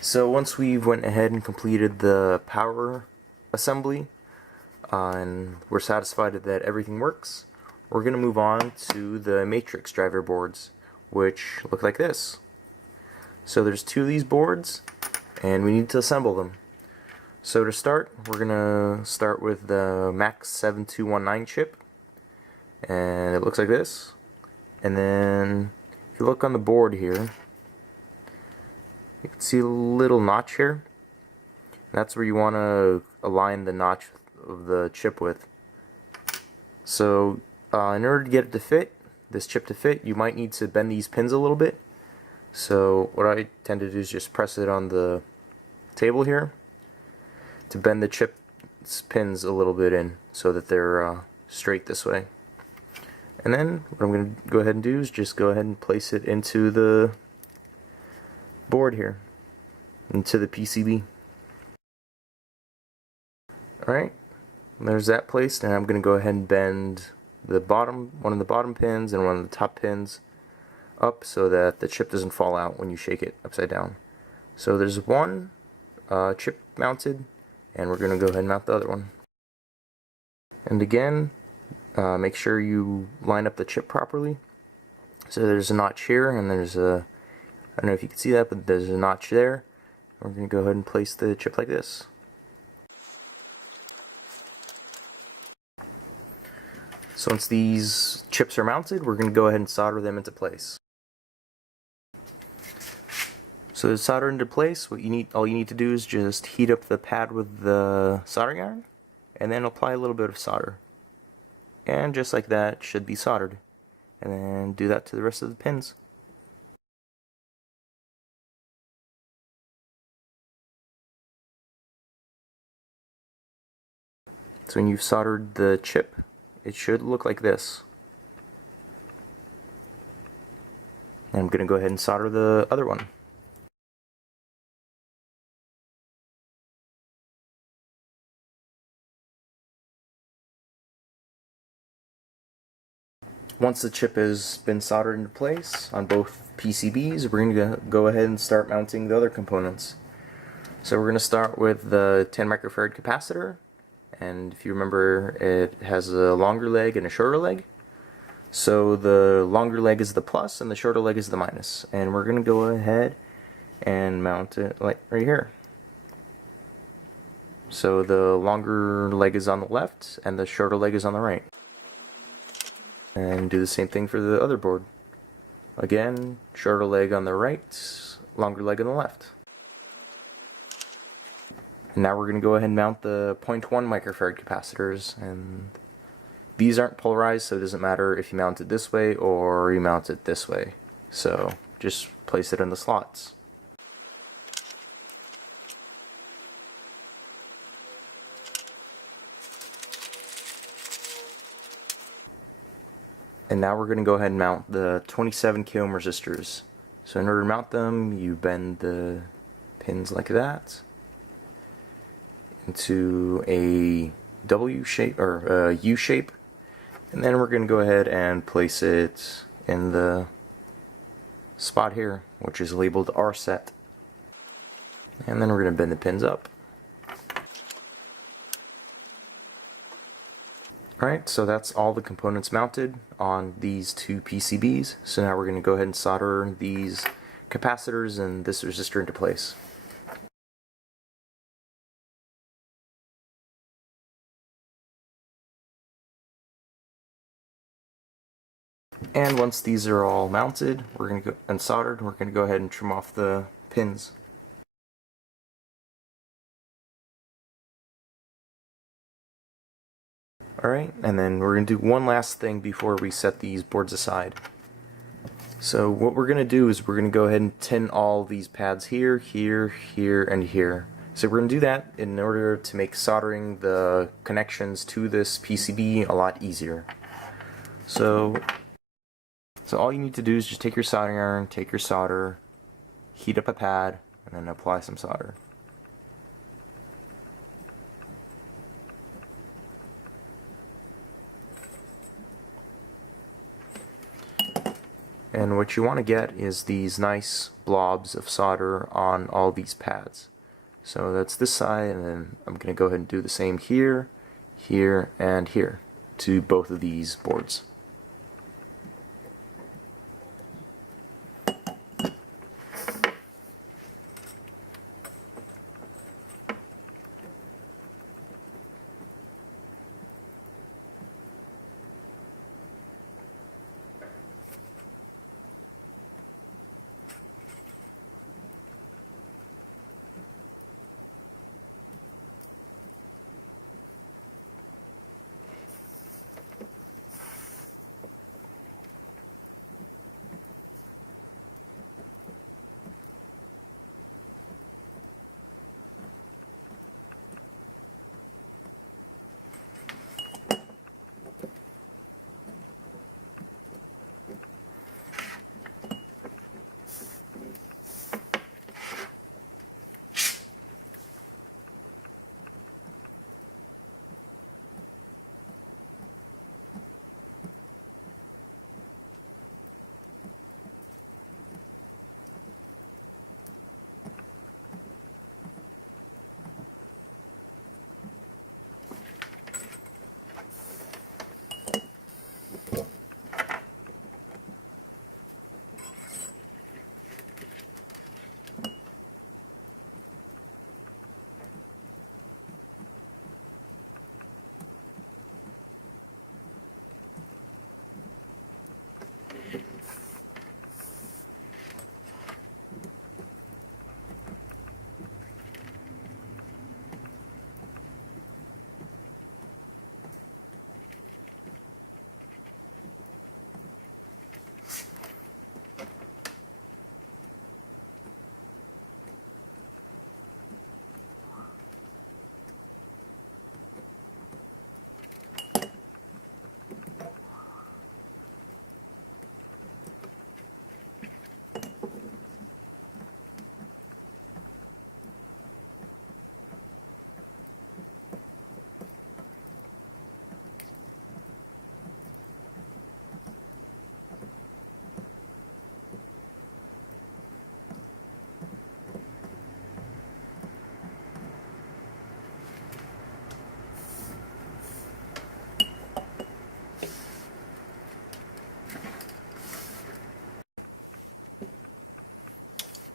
So once we've went ahead and completed the power assembly and we're satisfied that everything works, we're going to move on to the matrix driver boards, which look like this. So there's two of these boards and we need to assemble them. So to start, we're going to start with the Max 7219 chip, and it looks like this. And then if you look on the board here, you can see a little notch here. That's where you want to align the notch of the chip with. So in order to get it to fit, this chip to fit, you might need to bend these pins a little bit. So what I tend to do is just press it on the table here to bend the chip's pins a little bit in so that they're straight this way. And then what I'm going to go ahead and do is just go ahead and place it into the board here, into the PCB. Alright, there's that placed, and I'm going to go ahead and bend the bottom, one of the bottom pins and one of the top pins up so that the chip doesn't fall out when you shake it upside down. So there's one chip mounted, and we're going to go ahead and mount the other one. And again, make sure you line up the chip properly. So there's a notch here, and there's a, I don't know if you can see that, but there's a notch there. We're going to go ahead and place the chip like this. So once these chips are mounted, we're going to go ahead and solder them into place. So to solder into place, all you need to do is just heat up the pad with the soldering iron, and then apply a little bit of solder. And just like that, it should be soldered. And then do that to the rest of the pins. So when you've soldered the chip, it should look like this. And I'm going to go ahead and solder the other one. Once the chip has been soldered into place on both PCBs, we're going to go ahead and start mounting the other components. So we're going to start with the 10 microfarad capacitor, and if you remember, it has a longer leg and a shorter leg. So the longer leg is the plus and the shorter leg is the minus, and we're going to go ahead and mount it like right here. So the longer leg is on the left and the shorter leg is on the right. And do the same thing for the other board. Again, shorter leg on the right, longer leg on the left. And now we're going to go ahead and mount the 0.1 microfarad capacitors, and these aren't polarized, so it doesn't matter if you mount it this way or you mount it this way. So just place it in the slots. And now we're going to go ahead and mount the 27 k ohm resistors. So in order to mount them, you bend the pins like that into a W shape or a U shape, and then we're going to go ahead and place it in the spot here, which is labeled R set. And then we're going to bend the pins up. Alright, so that's all the components mounted on these two PCBs. So now we're going to go ahead and solder these capacitors and this resistor into place. And once these are all mounted, we're going to go and soldered, we're going to go ahead and trim off the pins. Alright, and then we're going to do one last thing before we set these boards aside. So what we're going to do is we're going to go ahead and tin all these pads here, here, here, and here. So we're going to do that in order to make soldering the connections to this PCB a lot easier. So all you need to do is just take your soldering iron, take your solder, heat up a pad, and then apply some solder. And what you want to get is these nice blobs of solder on all these pads. So that's this side, and then I'm going to go ahead and do the same here, here, and here to both of these boards.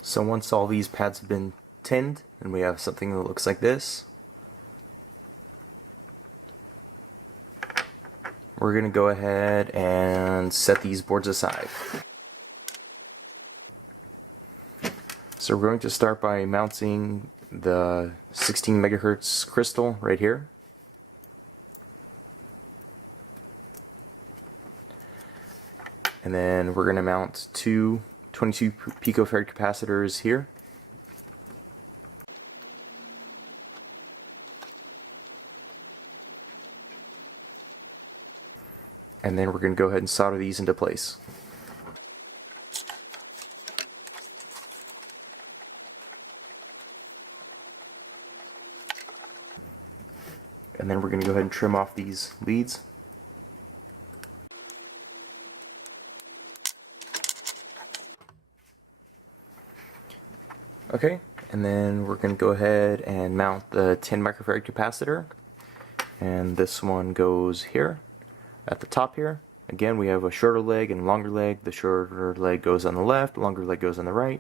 So once all these pads have been tinned, and we have something that looks like this, we're going to go ahead and set these boards aside. So we're going to start by mounting the 16 megahertz crystal right here. And then we're going to mount two 22 picofarad capacitors here. And then we're going to go ahead and solder these into place. And then we're going to go ahead and trim off these leads. Okay, and then we're going to go ahead and mount the 10 microfarad capacitor, and this one goes here at the top here. Again, we have a shorter leg and a longer leg. The shorter leg goes on the left, the longer leg goes on the right.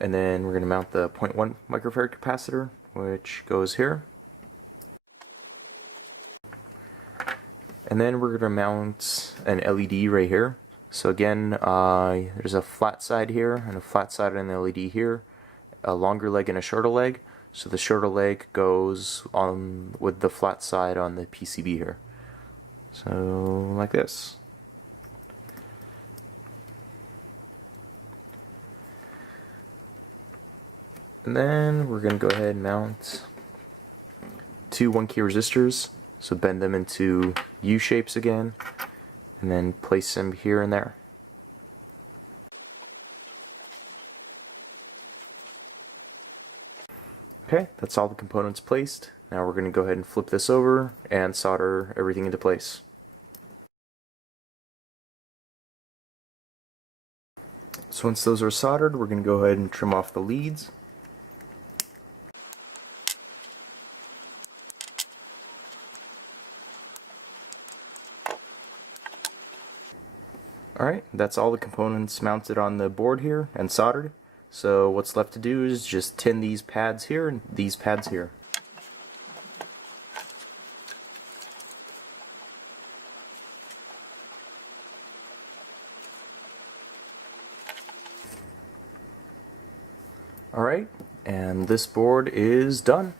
And then we're going to mount the 0.1 microfarad capacitor, which goes here. And then we're going to mount an LED right here. So again, there's a flat side here and a flat side on the LED here, a longer leg and a shorter leg. So the shorter leg goes on with the flat side on the PCB here. So like this. And then we're going to go ahead and mount two 1K resistors. So bend them into U shapes again, and then place them here and there. Okay, that's all the components placed. Now we're going to go ahead and flip this over and solder everything into place. So once those are soldered, we're going to go ahead and trim off the leads. Alright, that's all the components mounted on the board here and soldered. So what's left to do is just tin these pads here and these pads here. Alright, and this board is done.